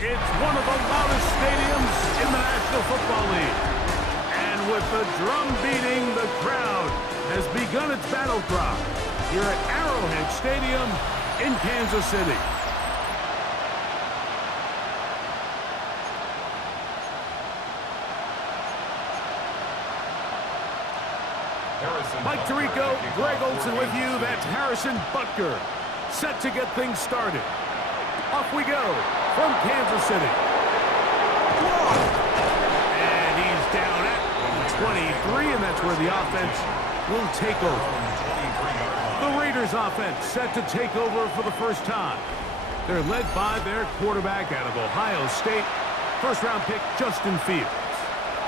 It's one of the loudest stadiums in the National Football League. And with the drum beating, the crowd has begun its battle cry here at Arrowhead Stadium in Kansas City. Mike Tirico, Greg Olson with you. That's Harrison Butker, set to get things started. Off we go from Kansas City. And he's down at 23, and that's where the offense will take over. The Raiders offense set to take over for the first time. They're led by their quarterback out of Ohio State, first-round pick Justin Fields.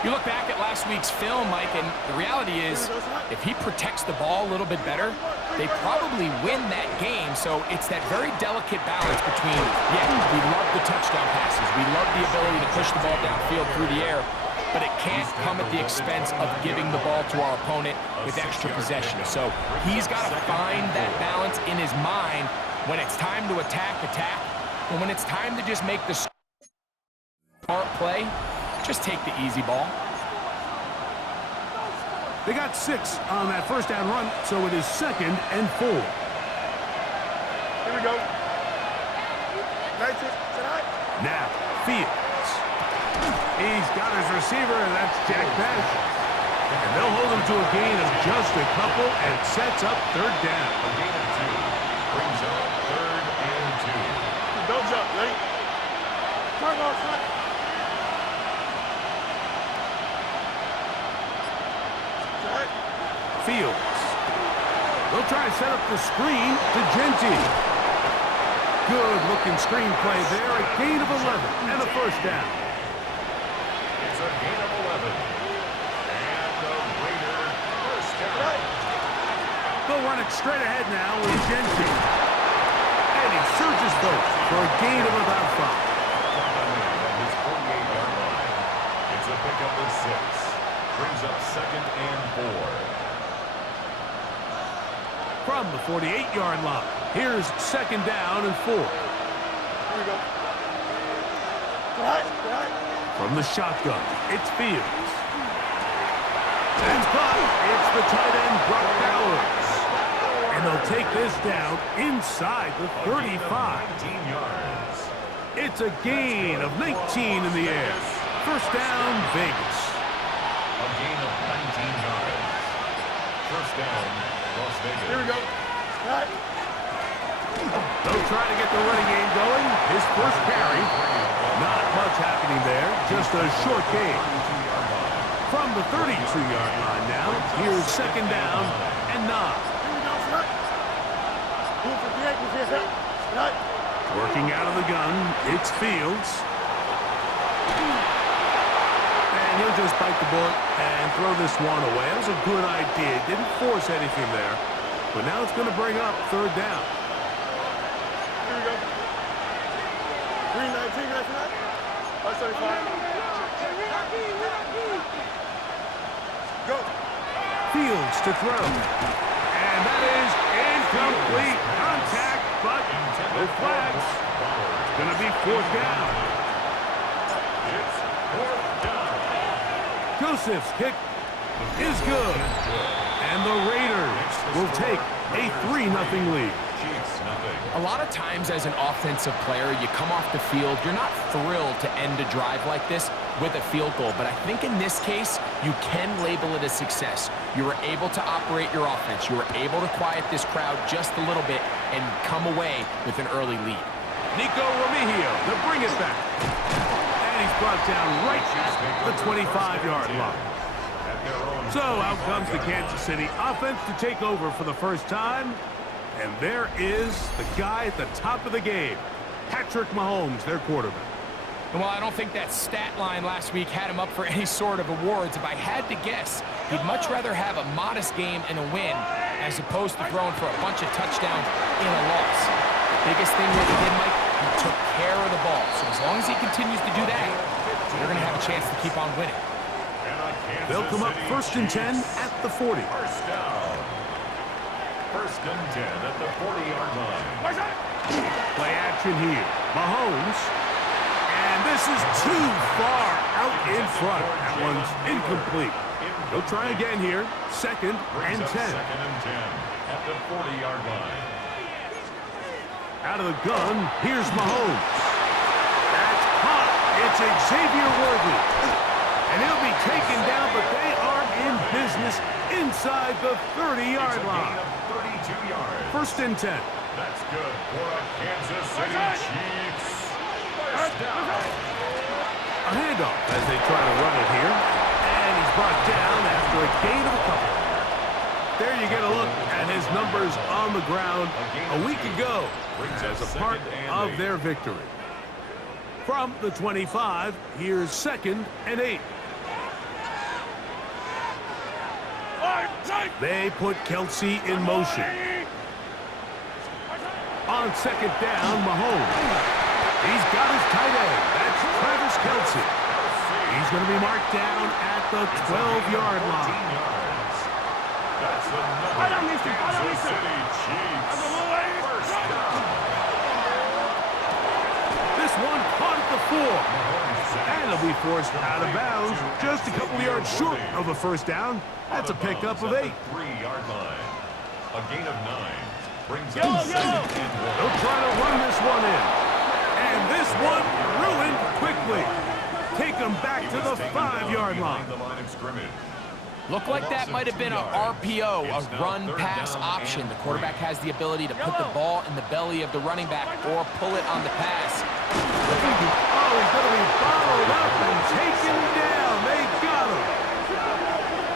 You look back at last week's film, Mike, and the reality is if he protects the ball a little bit better, they probably win that game. So it's that very delicate balance between, yeah, we love the touchdown passes. We love the ability to push the ball downfield through the air, but it can't come at the expense of giving the ball to our opponent with extra possession. So he's got to find that balance in his mind when it's time to attack, and when it's time to just make the smart play, just take the easy ball. They got 6 on that first down run, so it is 2nd and 4. Here we go. Now, Fields. He's got his receiver, and that's Jack Bash. And they'll hold him to a gain of just a couple and sets up 3rd down. A gain of 2 brings up 3rd and 2. Don't jump, ready? Turn off, front. Fields. They'll try to set up the screen to Genty. Good-looking screen play there. A gain of 11 and a first down. It's a gain of 11. And the Raider first down. They'll run it straight ahead now with Genty. And he surges those for a gain of about 5. At his 48-yard line. It's a pickup of 6. Brings up 2nd and 4. From the 48-yard line, here's 2nd down and 4. Here we go. From the shotgun, it's Fields. And caught. It's the tight end, Brock Bowers. And they'll take this down inside the 35. 19 yards. It's a gain of 19 in the air. First down, Vegas. A gain of 19 yards. First down, Las Vegas. Here we go. They'll try to get the running game going. His first carry. Not much happening there. Just a short gain. From the 32-yard line now, here's 2nd down and 9. Working out of the gun, it's Fields. And he'll just bite the bullet and throw this one away. That was a good idea. Didn't force anything there. But now it's going to bring up 3rd down. Here we go. 319, right for that? 575. Go. Fields to throw. And that is incomplete. Contact, but no flags. It's going to be 4th down. It's 4th down. Joseph's kick is good. And the Raiders will take a 3-0 lead. A lot of times as an offensive player, you come off the field, you're not thrilled to end a drive like this with a field goal. But I think in this case, you can label it a success. You were able to operate your offense. You were able to quiet this crowd just a little bit and come away with an early lead. Nico Remigio to bring it back. And he's brought down right at the 25-yard line. So out comes the Kansas City offense to take over for the first time. And there is the guy at the top of the game, Patrick Mahomes, their quarterback. Well, I don't think that stat line last week had him up for any sort of awards. If I had to guess, he'd much rather have a modest game and a win as opposed to throwing for a bunch of touchdowns in a loss. The biggest thing that he did, Mike, he took care of the ball. So as long as he continues to do that, they're going to have a chance to keep on winning. They'll come up 1st and 10 at the 40. First down. 1st and 10 at the 40-yard line. Play action here. Mahomes. And This is too far out in front. That one's incomplete. He'll try again here. Second and 10. Second and 10 at the 40-yard line. Out of the gun, here's Mahomes. That's caught. It's Xavier Worthy. And he'll be taken down, but they are in business inside the 30-yard line. 32 yards. First and 10. That's good for a Kansas City Chiefs. First down. A handoff as they try to run it here. And he's brought down after a gain of a couple. There you get a look at his numbers on the ground a week ago as a part of their victory. From the 25, here's second and 8. They put Kelsey in motion. On second down, Mahomes. He's got his tight end. That's Travis Kelsey. He's going to be marked down at the 12-yard line. That's another Kansas City Chiefs. First down. This one caught at the 4. And it'll be forced out of bounds. Just a couple yards short of a first down. That's a pickup of 8. 3-yard line. A gain of 9. Brings up second and 1. They'll try to run this one in. And this one ruined quickly. Take them back to the 5-yard line. The line of scrimmage. Looked like that might have been a RPO, a run-pass option. The quarterback has the ability to put the ball in the belly of the running back or pull it on the pass. Oh, he's going to be bottled up and taken down. They got him.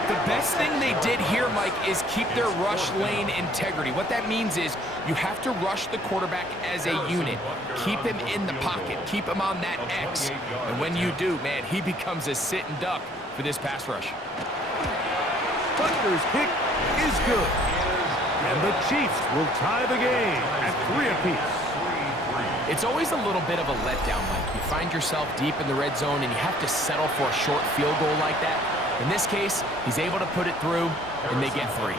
The best thing they did here, Mike, is keep their rush lane integrity. What that means is you have to rush the quarterback as a unit. Keep him in the pocket. Keep him on that X. And when you do, man, he becomes a sit and duck for this pass rush. Butler's kick is good. And the Chiefs will tie the game at 3 apiece. It's always a little bit of a letdown, Mike. You find yourself deep in the red zone and you have to settle for a short field goal like that. In this case, he's able to put it through, and they get 3.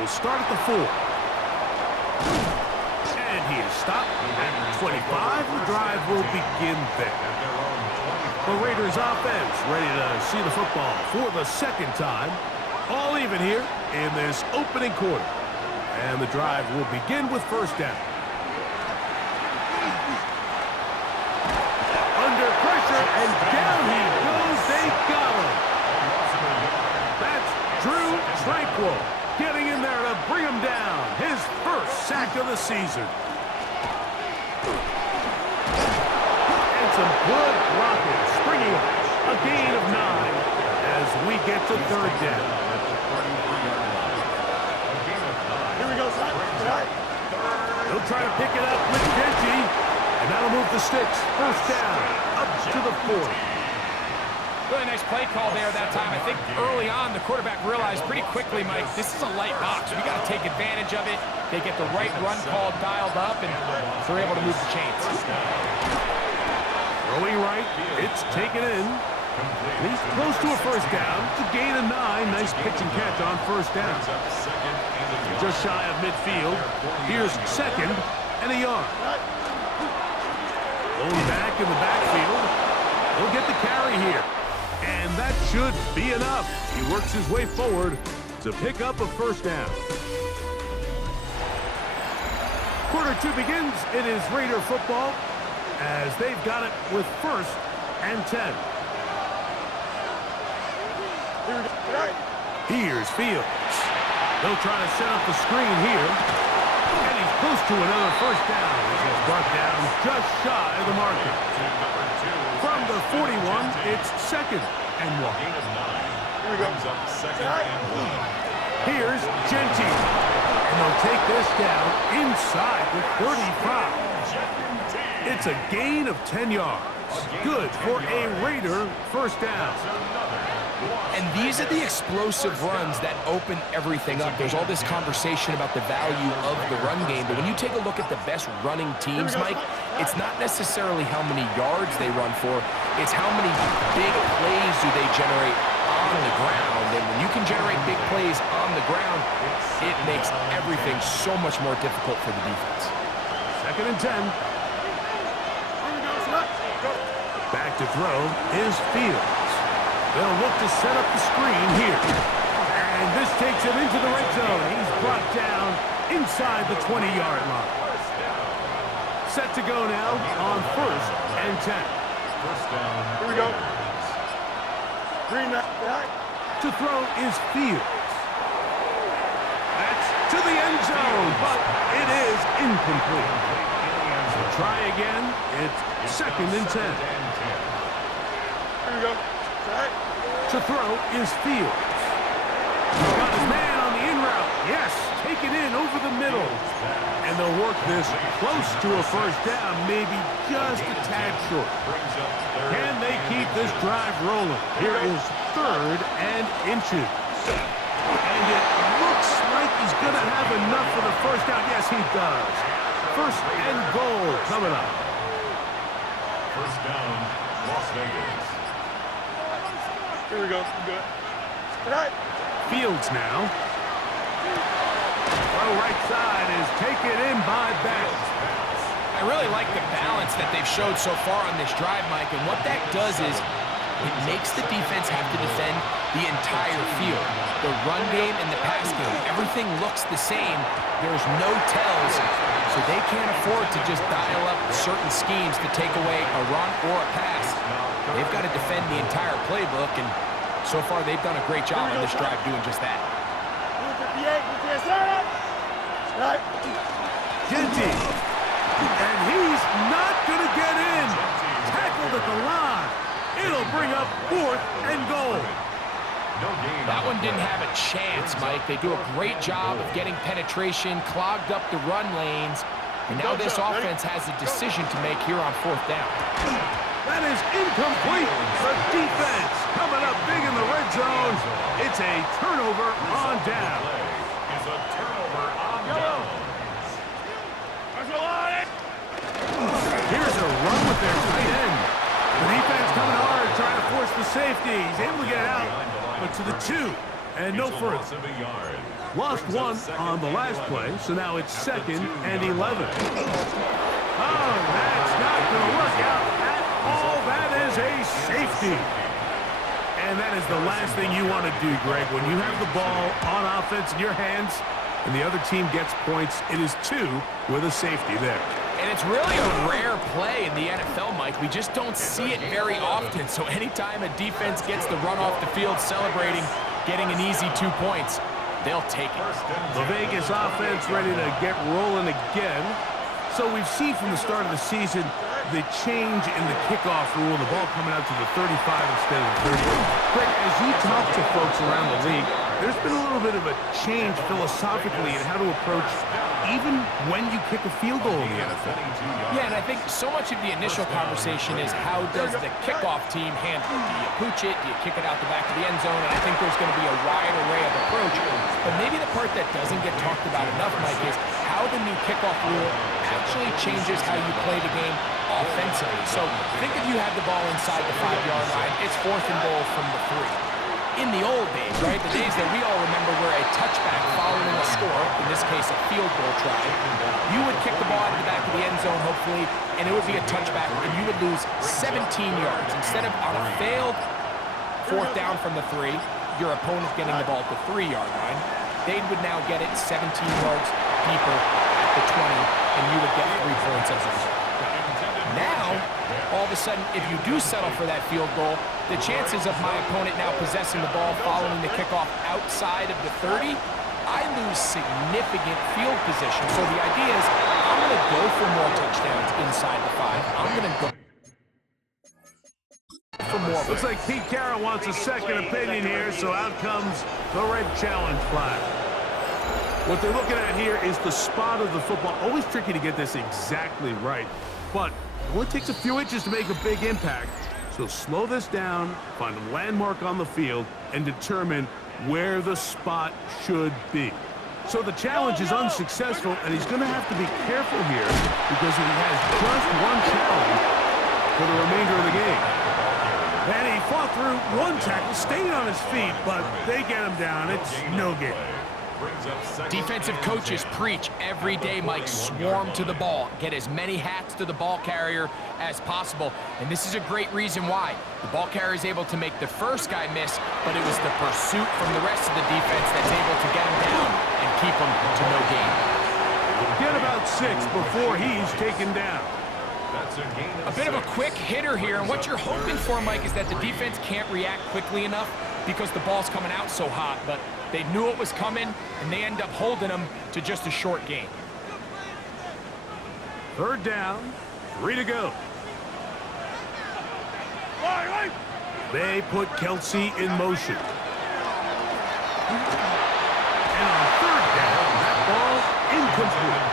We'll start at the 4. And he is stopped at 25. The drive will begin there. The Raiders offense ready to see the football for the second time. All even here in this opening quarter. And the drive will begin with first down. Under pressure, and down he goes. They got him. That's Drew Tranquil getting in there to bring him down. His first sack of the season. And some good blocking. Springing up a gain of 9 as we get to third down. Here we go, son. He'll try to pick it up with Genty, and that'll move the sticks. First down, up to the 40. Really nice play call there that time. I think early on, the quarterback realized pretty quickly, Mike, this is a light box. We got to take advantage of it. They get the right run call dialed up, and they're able to move the chains. Throwing right, it's taken in. He's close to a first down. It's a gain of 9. Nice pitch and catch on first down. Just shy of midfield. Here's second and a yard. Going back in the backfield. He'll get the carry here. And that should be enough. He works his way forward to pick up a first down. Quarter 2 begins. It is Raider football as they've got it with first and 10. Here's Fields. They'll try to set up the screen here. And he's close to another first down. He's brought down just shy of the marker. From the 41, it's second and 1. Here we go. Second and 1. Here's Genty. And they'll take this down inside the 35. It's a gain of 10 yards. Good for a Raider first down. And these are the explosive runs that open everything up. There's all this conversation about the value of the run game, but when you take a look at the best running teams, Mike, it's not necessarily how many yards they run for, it's how many big plays do they generate on the ground And when you can generate big plays on the ground, it makes everything so much more difficult for the defense. 2nd and 10. Back to throw is Fields. They'll look to set up the screen here. And this takes him into the red zone. He's brought down inside the 20-yard line. Set to go now on 1st and 10. First down. Here we go. Green back. To throw is Fields. That's to the end zone, but it is incomplete. So try again. It's 2nd and 10. Here we go. Right. To throw is Fields. He's got his man on the in route. Yes, take it in over the middle. And they'll work this close to a first down, maybe just a tad short. Can they keep this drive rolling? Here is 3rd and inches. And it looks like he's going to have enough for the first down. Yes, he does. 1st and goal coming up. First down, Las Vegas. Here we go. Good. Right. Fields now. Throw right side is taken in by Betts. I really like the balance that they've showed so far on this drive, Mike, and what that does is it makes the defense have to defend the entire field. The run game and the pass game, everything looks the same. There's no tells, so they can't afford to just dial up certain schemes to take away a run or a pass. They've got to defend the entire playbook, and so far they've done a great job on this drive doing just that. 58, right. Genty. And he's not going to get in. Tackled at the line. It'll bring up 4th and goal. That one didn't have a chance, Mike. They do a great job of getting penetration, clogged up the run lanes, and now this offense has a decision to make here on 4th down. That is incomplete. The defense coming up big in the red zone. It's a turnover on down. It's a turnover on down. Here's a run with their tight end. The defense coming hard, trying to force the safety. He's able to get out, but to the 2 and no further. Lost 1 on the last play, so now it's 2nd and 11. Oh, that's not going to work out at all. That is a safety. And that is the last thing you want to do, Greg. When you have the ball on offense in your hands and the other team gets points, it is 2 with a safety there. And it's really a rare play in the NFL, Mike. We just don't see it very often. So anytime a defense gets the run off the field celebrating, getting an easy 2 points, they'll take it. The Vegas offense ready to get rolling again. So we've seen from the start of the season the change in the kickoff rule, the ball coming out to the 35 instead of the 30. But as you talk to folks around the league, there's been a little bit of a change philosophically in how to approach even when you kick a field goal in the NFL. Yeah, and I think so much of the initial conversation is how does the kickoff team handle it? Do you pooch it? Do you kick it out the back of the end zone? And I think there's going to be a wide array of approach. But maybe the part that doesn't get talked about enough, Mike, is how the new kickoff rule actually changes how you play the game offensively. So think if you have the ball inside the 5-yard line, it's 4th and goal from the 3. In the old days, right, the days that we all remember where a touchback following a score, in this case a field goal try, you would kick the ball out of the back of the end zone, hopefully, and it would be a touchback, and you would lose 17 yards. Instead of on a failed 4th down from the 3, your opponent getting the ball at the 3-yard line, they would now get it 17 yards deeper at the 20, and you would get 3 points as a result. Now, all of a sudden, if you do settle for that field goal, the chances of my opponent now possessing the ball following the kickoff outside of the 30, I lose significant field position. So the idea is I'm going to go for more touchdowns inside the 5. I'm going to go for more. Looks like Pete Carroll wants a second opinion here, so out comes the red challenge flag. What they're looking at here is the spot of the football. Always tricky to get this exactly right, but it only takes a few inches to make a big impact. So slow this down, find a landmark on the field, and determine where the spot should be. So the challenge is unsuccessful, and he's going to have to be careful here because he has just one challenge for the remainder of the game. And he fought fought through one tackle, stayed on his feet, but they get him down. It's no game. Defensive coaches preach every day, Mike, swarm to the ball. Get as many hats to the ball carrier as possible. And this is a great reason why. The ball carrier is able to make the first guy miss, but it was the pursuit from the rest of the defense that's able to get him down and keep him to no gain. Get about 6 before he's taken down. A bit of a quick hitter here, and what you're hoping for, Mike, is that the defense can't react quickly enough because the ball's coming out so hot, but they knew it was coming, and they end up holding them to just a short gain. 3rd down, 3 to go. They put Kelsey in motion. And on 3rd down, that ball incomplete.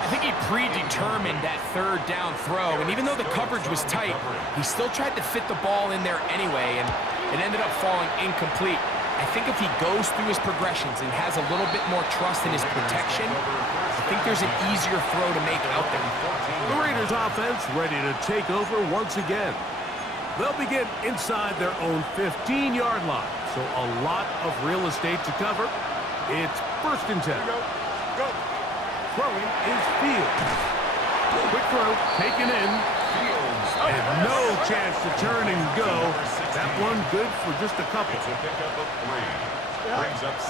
I think he predetermined that 3rd down throw, and even though the coverage was tight, he still tried to fit the ball in there anyway, and it ended up falling incomplete. I think if he goes through his progressions and has a little bit more trust in his protection, I think there's an easier throw to make out there. The Raiders offense ready to take over once again. They'll begin inside their own 15-yard line, so a lot of real estate to cover. It's 1st and 10. Go. Throwing is Fields. Quick throw, taken in. And no chance to turn and go. That one good for just a couple.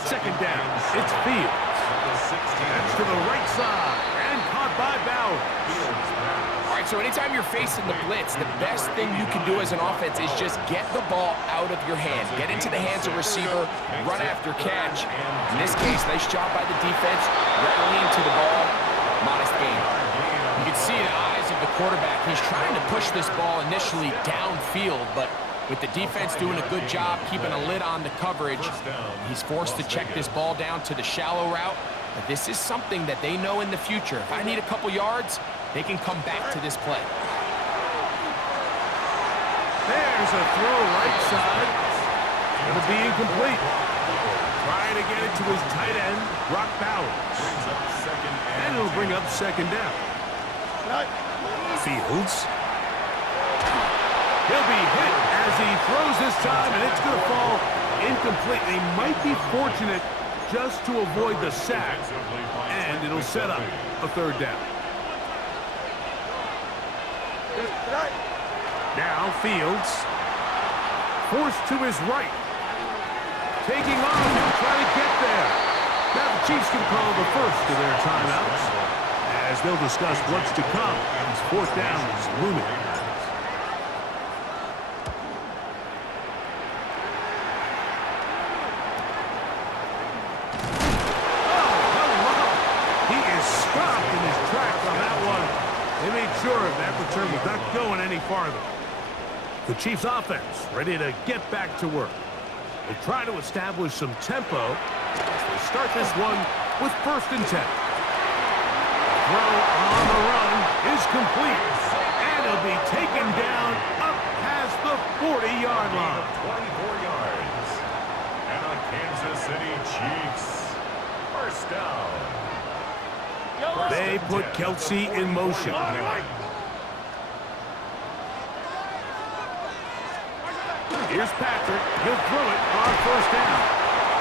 2nd down, it's Fields. That's to the right side, and caught by Bauer. All right, so anytime you're facing the blitz, the best thing you can do as an offense is just get the ball out of your hand. Get into the hands of receiver, run after catch. In this case, nice job by the defense, rallying to the ball, modest gain. You can see the eyes of the quarterback. He's trying to push this ball initially downfield, but with the defense doing a good job keeping a lid on the coverage, he's forced to check this ball down to the shallow route. But this is something that they know in the future. If I need a couple yards, they can come back to this play. There's a throw right side. Going to be incomplete. Trying to get it to his tight end, Brock Bowers. And it'll bring up 2nd down. Fields. He'll be hit as he throws this time, and it's going to fall incomplete. They might be fortunate just to avoid the sack, and it'll set up a 3rd down. Now Fields, forced to his right. Taking on, he'll try to get there. Now the Chiefs can call the first of their timeouts, as they'll discuss what's to come. 4th down is looming. Sure, that return was not going any farther. The Chiefs offense ready to get back to work. They try to establish some tempo as they start this one with 1st and 10. Throw on the run is complete, and it'll be taken down up past the 40-yard line. 24 yards. And the Kansas City Chiefs. 1st down. They put Kelsey in motion. Here's Patrick. He'll throw it on 1st down.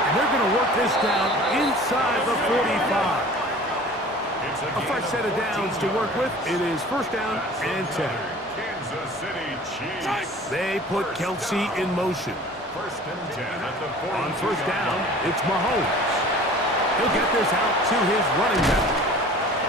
And they're going to work this down inside the 45. A fresh set of downs to work with. It is 1st down and 10. Kansas City Chiefs. They put Kelsey in motion. 1st and 10 at the 40. On 1st down, it's Mahomes. He'll get this out to his running back.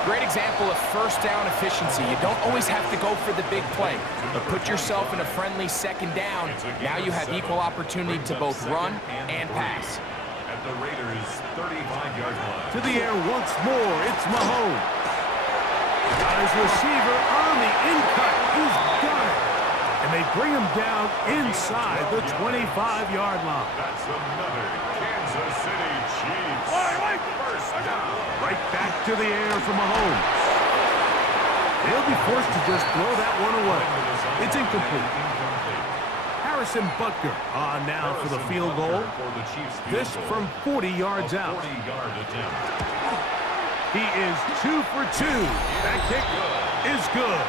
Great example of 1st down efficiency. You don't always have to go for the big play, but put yourself in a friendly 2nd down. Now you have equal opportunity to both run and pass. At the Raiders' 35-yard line. To the air once more, it's Mahomes. Got his receiver on the in-cut. He's got it. And they bring him down inside the 25-yard line. That's another Kansas City Chiefs. 1st down. Right back to the air for Mahomes. They'll be forced to just throw that one away. It's incomplete. Harrison Butker on now for the field goal. This from 40 yards out. He is 2 for 2. That kick is good.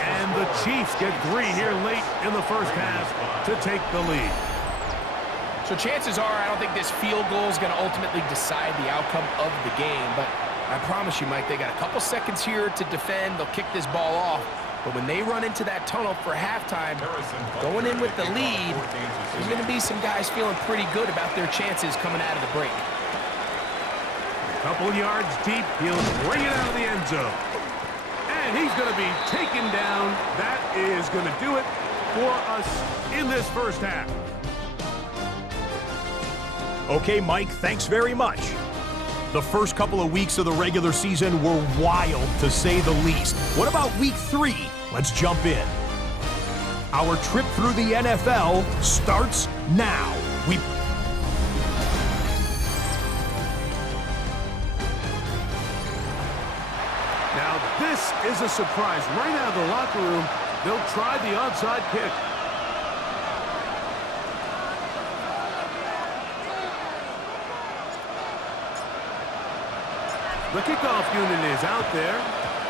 And the Chiefs get 3 here late in the first half to take the lead. So chances are, I don't think this field goal is going to ultimately decide the outcome of the game. But I promise you, Mike, they got a couple seconds here to defend. They'll kick this ball off. But when they run into that tunnel for halftime, going in with the lead, there's going to be some guys feeling pretty good about their chances coming out of the break. A couple yards deep, he'll bring it out of the end zone. And he's going to be taken down. That is going to do it for us in this first half. Okay, Mike, thanks very much. The first couple of weeks of the regular season were wild, to say the least. What about week 3? Let's jump in. Our trip through the NFL starts now. Now, this is a surprise. Right out of the locker room, they'll try the onside kick. The kickoff unit is out there,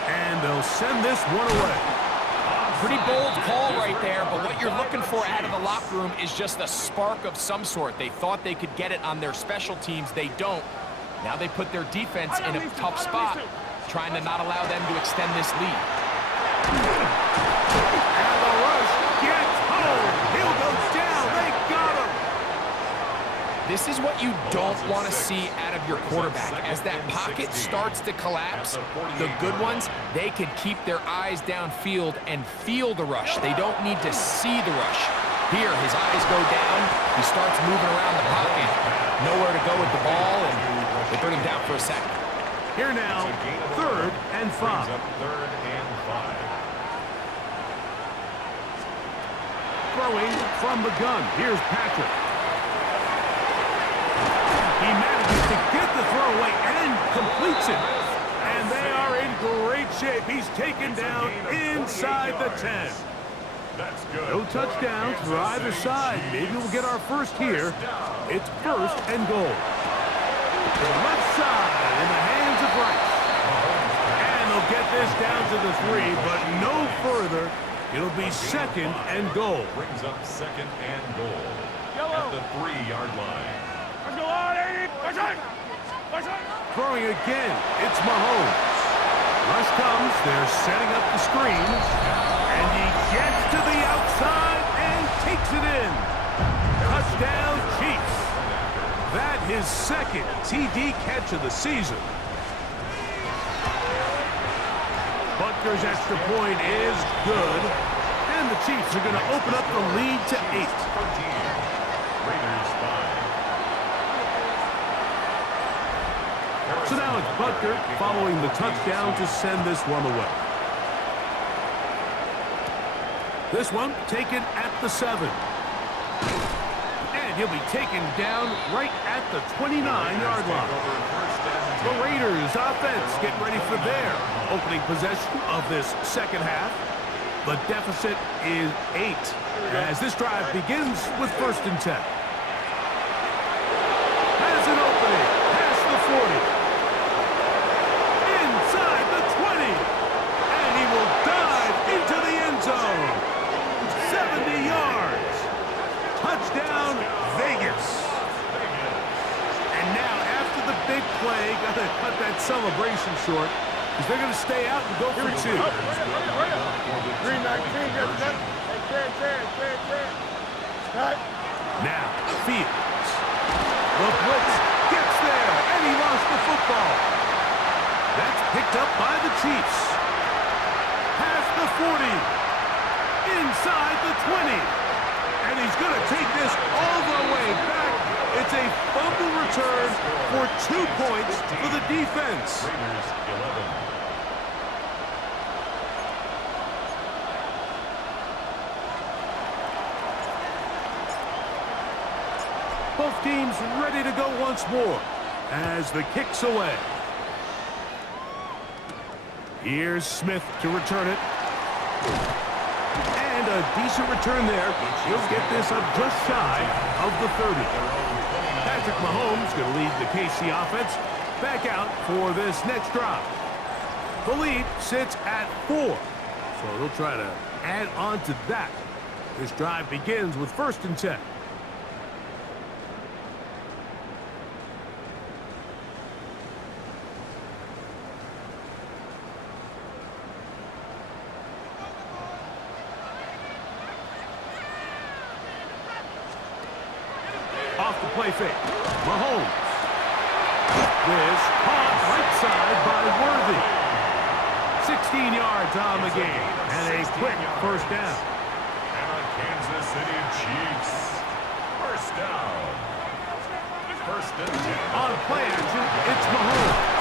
and they'll send this one away. Pretty bold call right there, but what you're looking for out of the locker room is just a spark of some sort. They thought they could get it on their special teams. They don't. Now they put their defense in a tough spot, trying to not allow them to extend this lead. And the rush gets home. Hill goes down. They got him. This is what you don't want to see out of your quarterback. As that pocket starts to collapse, the good ones, they can keep their eyes downfield and feel the rush. They don't need to see the rush. Here, his eyes go down. He starts moving around the pocket. Nowhere to go with the ball, and they bring him down for a sack. Here now, 3rd and 5. Throwing from the gun. Here's Patrick. He manages to get the throw away and completes it. And they are in great shape. He's taken down inside the 10. No touchdowns for either side. Maybe we'll get our first here. It's 1st and goal. To the left side in the hands of Rice. And they'll get this down to the 3, but no further. It'll be 2nd and goal. Brings up 2nd and goal at the 3-yard line. Throwing again, it's Mahomes. Rush comes, they're setting up the screens, and he gets to the outside and takes it in. Touchdown, Chiefs. That his 2nd TD catch of the season. Butker's extra point is good, and the Chiefs are going to open up the lead to 8. Raiders 5. So now it's Butker following the touchdown to send this one away. This one taken at the 7. And he'll be taken down right at the 29-yard line. The Raiders offense getting ready for their opening possession of this second half. The deficit is 8 as this drive begins with 1st and 10. Has an opening past the 40. Inside the 20. And he will dive into the end zone. 70 yards. Touchdown, Vegas. And now, after the big play, got to cut that celebration short because they're going to stay out and go for 2. Now, Fields. The blitz gets there, and he lost the football. That's picked up by the Chiefs. Past the 40. Inside the 20. And he's going to take this all the way back. It's a fumble return for 2 points for the defense. Raiders 11. Both teams ready to go once more as the kick's away. Here's Smith to return it. And a decent return there. He'll get this up just shy of the 30. Patrick Mahomes going to lead the KC offense back out for this next drive. The lead sits at 4. So they'll try to add on to that. This drive begins with 1st and 10. Off the play fake. Mahomes. This caught right side by Worthy. 16 yards on the game. And a quick 1st down. And the Kansas City Chiefs. 1st down. 1st and 10. On play action, it's Mahomes.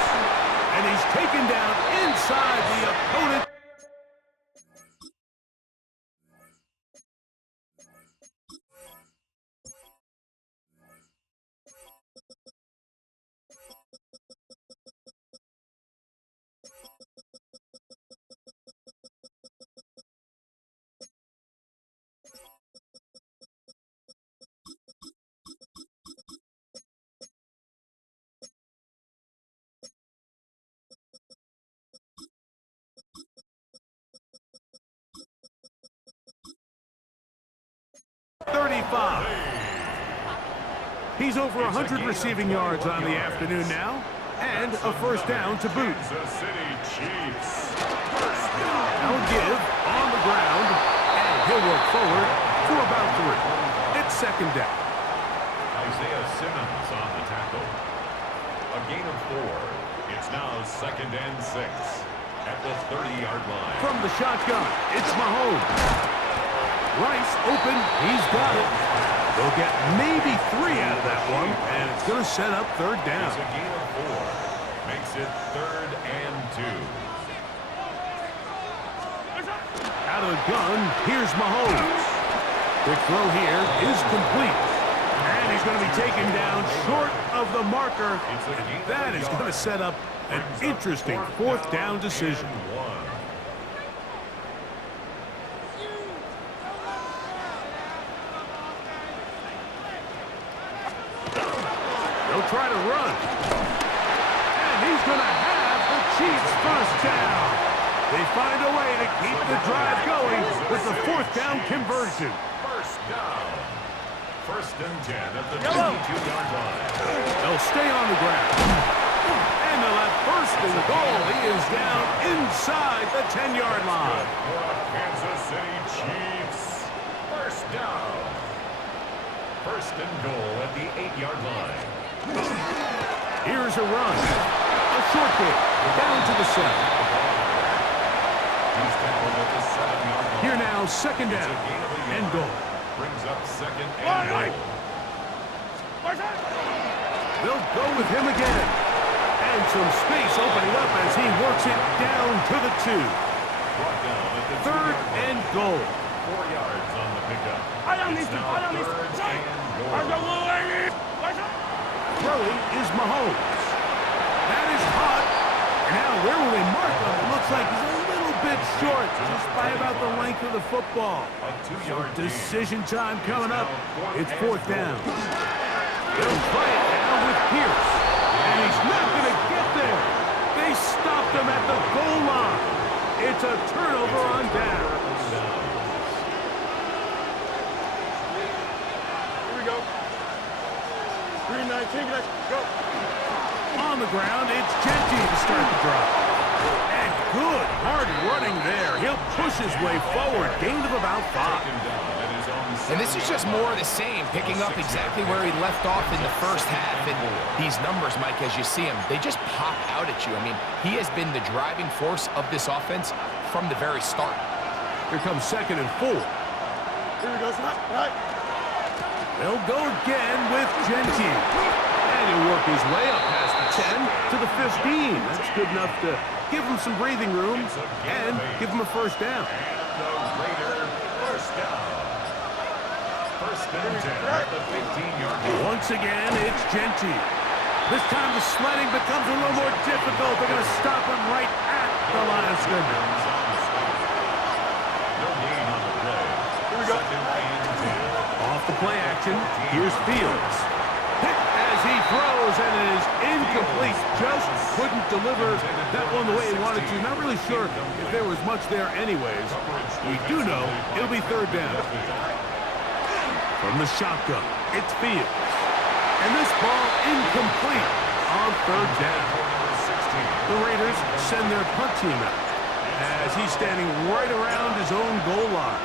And he's taken down inside the opponent. He's over 100 receiving yards on the afternoon now, and a 1st down to boot. Kansas City Chiefs. Now give on the ground, and he'll work forward for about 3. It's 2nd down. Isaiah Simmons on the tackle. A gain of 4. It's now 2nd and 6 at the 30-yard line. From the shotgun, it's Mahomes. Rice open, he's got it. They'll get maybe 3 out of that one, and it's going to set up 3rd down. It's a gain of 4. Makes it 3rd and 2. Out of the gun, here's Mahomes. Quick throw here is complete. And he's going to be taken down short of the marker. And that is going to set up an interesting 4th down decision. Try to run. And he's going to have the Chiefs 1st down. They find a way to keep the drive going with the 4th down conversion. 1st down. 1st and 10 at the 22-yard line. They'll stay on the ground. And they'll have 1st and goal. He is down inside the 10-yard line. For the Kansas City Chiefs. 1st down. 1st and goal at the 8-yard line. Here's a run. A short kick. Down to the 7. He's tackled at the 7-yard line. Here now, 2nd down and goal. Brings up 2nd and goal. They'll go with him again. And some space opening up as he works it down to the 2. Brought down at the 3rd and goal. 4 yards on the pickup. It's now 3rd and goal. Throwing is Mahomes. That is hot. And now where will they mark him? It looks like he's a little bit short, just by about the length of the football. A 2-yard Decision time coming up. It's 4th down. They'll try it now with Pierce. And he's not going to get there. They stopped him at the goal line. It's a turnover on downs. Here we go. 3-19, go. On the ground, it's Genty to start the drive. And good, hard running there. He'll push his way forward. Gain of about 5. And this is just more of the same, picking up exactly where he left off in the 1st half. And these numbers, Mike, as you see them, they just pop out at you. I mean, he has been the driving force of this offense from the very start. Here comes 2nd and 4. Here we go, right. They'll go again with Genty. And he'll work his way up past the 10 to the 15. That's good enough to give him some breathing room and give him a 1st down. And the Raider 1st down. 1st and 10 at the 15-yard line. Once again, it's Genty. This time the sledding becomes a little more difficult. They're going to stop him right at the line of scrimmage. No gain on the play. Here we go. 2nd and 10. Off the play action, here's Fields. Hit as he throws, and it is incomplete. Just couldn't deliver that one the way he wanted to. Not really sure if there was much there anyways. We do know it'll be third down. From the shotgun, it's Fields. And this ball incomplete on third down. The Raiders send their punt team out as he's standing right around his own goal line.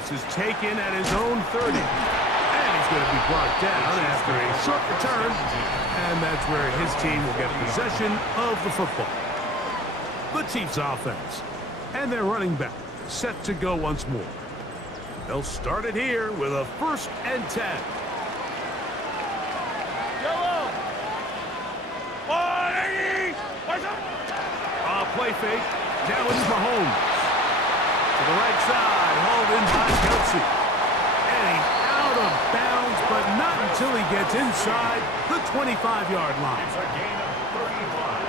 This is taken at his own 30. And he's going to be brought down after a short return. And that's where his team will get possession of the football. The Chiefs offense. And their running back set to go once more. They'll start it here with a 1st and 10. Play fake. Now it's Mahomes. To the right side. Hauled in by Kelsey. And he's out of bounds, but not until he gets inside the 25-yard line. It's a gain of 35.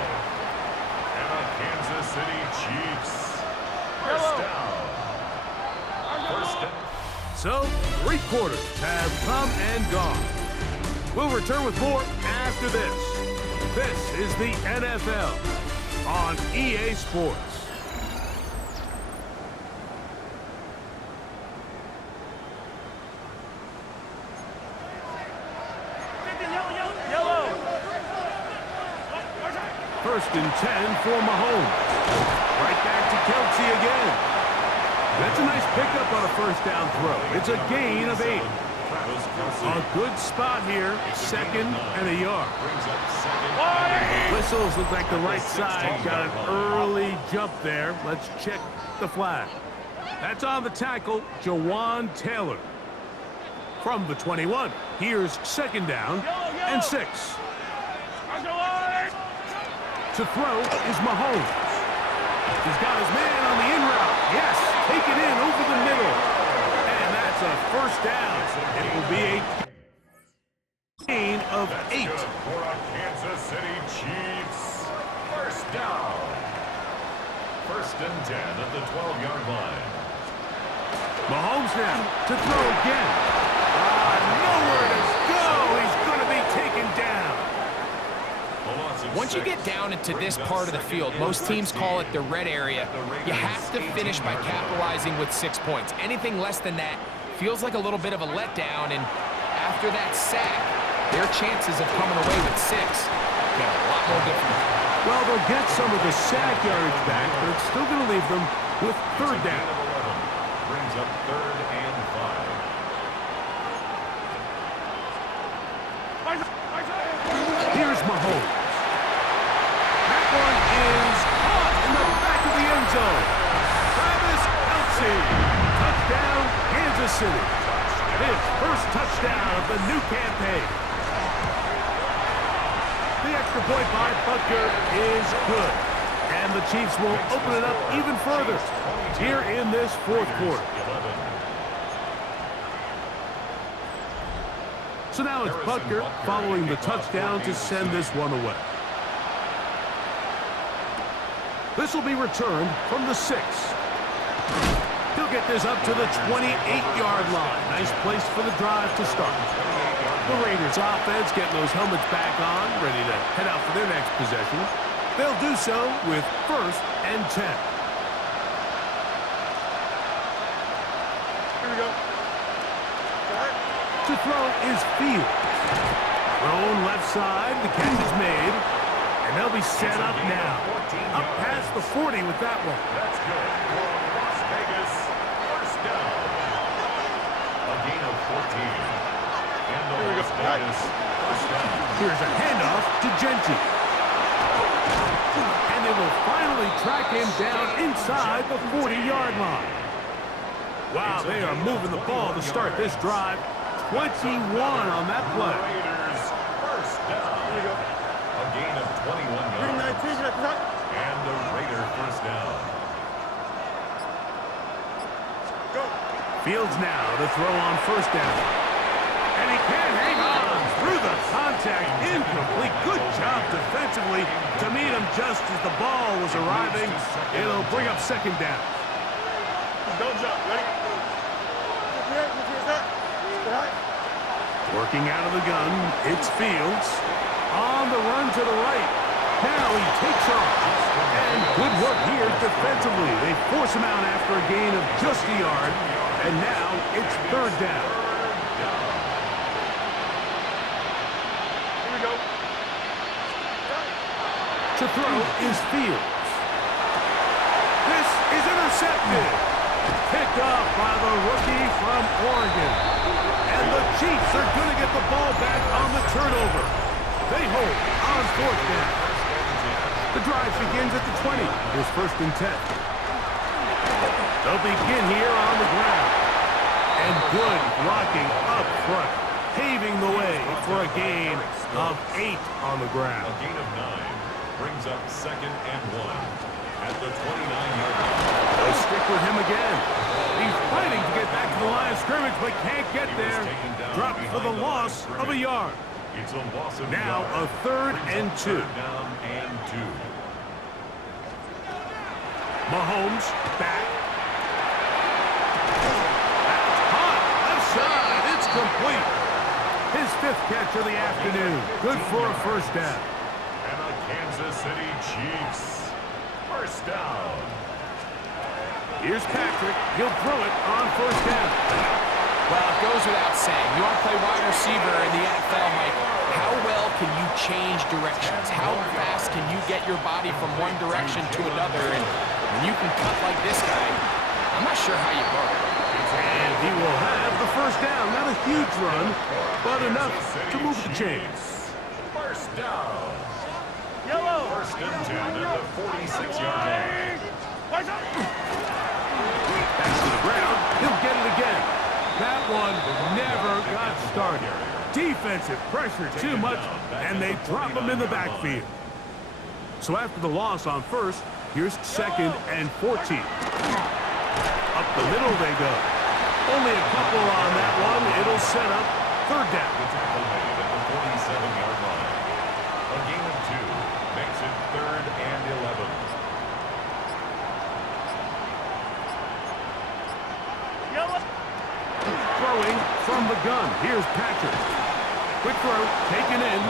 And the Kansas City Chiefs. First down. First down. So, 3 quarters have come and gone. We'll return with more after this. This is the NFL on EA Sports. First and 10 for Mahomes. Right back to Kelsey again. That's a nice pickup on a first down throw. It's a gain of 8. A good spot here, 2nd and a yard. Whistles look like the right side got an early jump there. Let's check the flag. That's on the tackle, Jawan Taylor. From the 21, here's 2nd down and 6. To throw is Mahomes. He's got his man on the in route. Yes, take it in over the middle. And that's a 1st down. It will be a gain of 8. For a Kansas City Chiefs. 1st down. 1st and 10 at the 12-yard line. Mahomes now to throw again. Nowhere to go. He's going to be taken down. Once you get down into this part of the field, most teams call it the red area. You have to finish by capitalizing with 6 points. Anything less than that feels like a little bit of a letdown, and after that sack, their chances of coming away with 6 get a lot more difficult. Well, they'll get some of the sack yardage back, but it's still going to leave them with 3rd down. Brings up 3rd and 5. Here's Mahomes. That one is caught in the back of the end zone. Travis Kelce. Touchdown, Kansas City. His 1st touchdown of the new campaign. The extra point by Butker is good. And the Chiefs will open it up even further here in this 4th quarter. So now it's Butker following the touchdown to send this one away. This will be returned from the 6. He'll get this up to the 28-yard line. Nice place for the drive to start. The Raiders offense getting those helmets back on, ready to head out for their next possession. They'll do so with 1st and 10. Here we go. To throw is Fields. Thrown left side, the catch is made. And they'll be set up now. Up past the 40 with that one. That's good for Las Vegas. 1st down. A gain of 14. And the Las Vegas 1st down. Here's a handoff to Genty. And they will finally track him down inside the 40-yard line. Wow, they are moving the ball to start this drive. 21 on that play. Raiders 1st down. Here we go. A gain of 21 yards. And the Raider 1st down. Go. Fields now to throw on 1st down. And he can't hang on through the contact. Incomplete. Good job defensively to meet him just as the ball was arriving. It'll bring up 2nd down. Don't jump. Ready? Here, that. Working out of the gun, it's Fields. On the run to the right. Now he takes off. And good work here defensively. They force him out after a gain of just a yard. And now it's third down. Here we go. To throw is Fields. This is intercepted. Picked off by the rookie from Oregon. And the Chiefs are going to get the ball back on the turnover. They hold on fourth down. The drive begins at the 20. Here's first and 10. They'll begin here on the ground. And good blocking up front, paving the way for a gain of 8 on the ground. A gain of 9 brings up second and 1 at the 29-yard line. They'll stick with him again. He's fighting to get back to the line of scrimmage, but can't get there. Dropped for the loss of a yard. It's a loss of Now yard. a third and 2. Third down and 2. Mahomes back. That's hot. Left side. It's complete. His 5th catch of the afternoon. Good for a first down. And the Kansas City Chiefs. First down. Here's Patrick. He'll throw it on first down. Well, it goes without saying. You want to play wide receiver in the NFL, Mike. How well can you change directions? How fast can you get your body from one direction to another? And when you can cut like this guy, I'm not sure how you guard it. And he will have the first down. Not a huge run, but enough to move the chains. First down. Yellow. First and 10 at the 46-yard line. Back to the ground. He'll get it again. That one never got started. Defensive pressure too much, and they drop him in the backfield. So after the loss on first, here's second and 14. Up the middle they go. Only a couple on that one. It'll set up third down. The tackle made at the 47-yard line. A gain of 2 makes it third and 11. Throwing from the gun. Here's Patrick. Quick throw, taken in.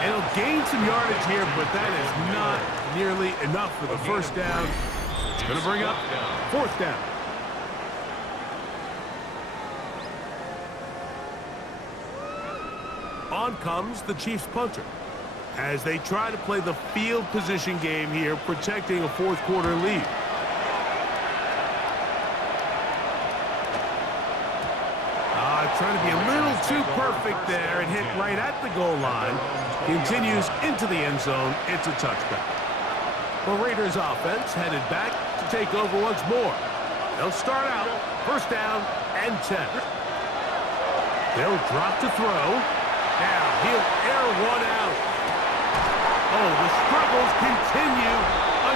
And he'll gain some yardage here, but that is not nearly enough for the first down. It's going to bring up fourth down. On comes the Chiefs punter as they try to play the field position game here, protecting a fourth quarter lead. Trying to be a little too perfect there and hit right at the goal line. Continues into the end zone. It's a touchback. The Raiders offense headed back to take over once more. They'll start out first down and 10. They'll drop to throw. Now he'll air one out. Oh, the struggles continue.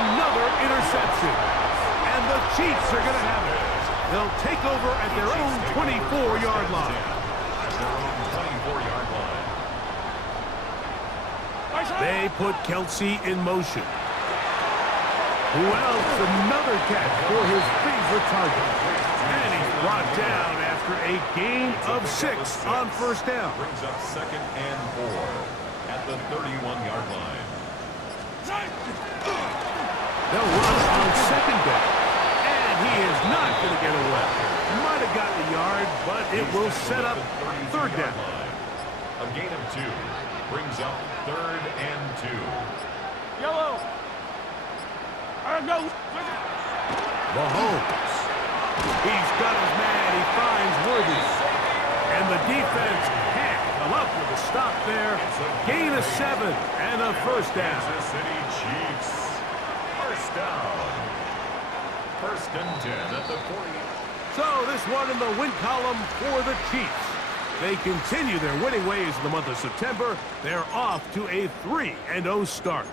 Another interception. And the Chiefs are going to have it. They'll take over at their own 24-yard line. At their own 24-yard line. They put Kelsey in motion. Who else? Another catch for his favorite target. And he's brought down after a gain of 6 on first down. Brings up second and 4 at the 31-yard line. They'll run on second down. He is not going to get away. Might have gotten a yard, but it will set up third down. A gain of 2 brings up third and 2. Yellow. No. Mahomes. He's got his man. He finds Worthy. And the defense can't come up with a stop there. Gain of 7 and a first down. Kansas City Chiefs. First down. First and 10 at the 40. So this one in the win column for the Chiefs. They continue their winning ways in the month of September. They're off to a 3-0 start.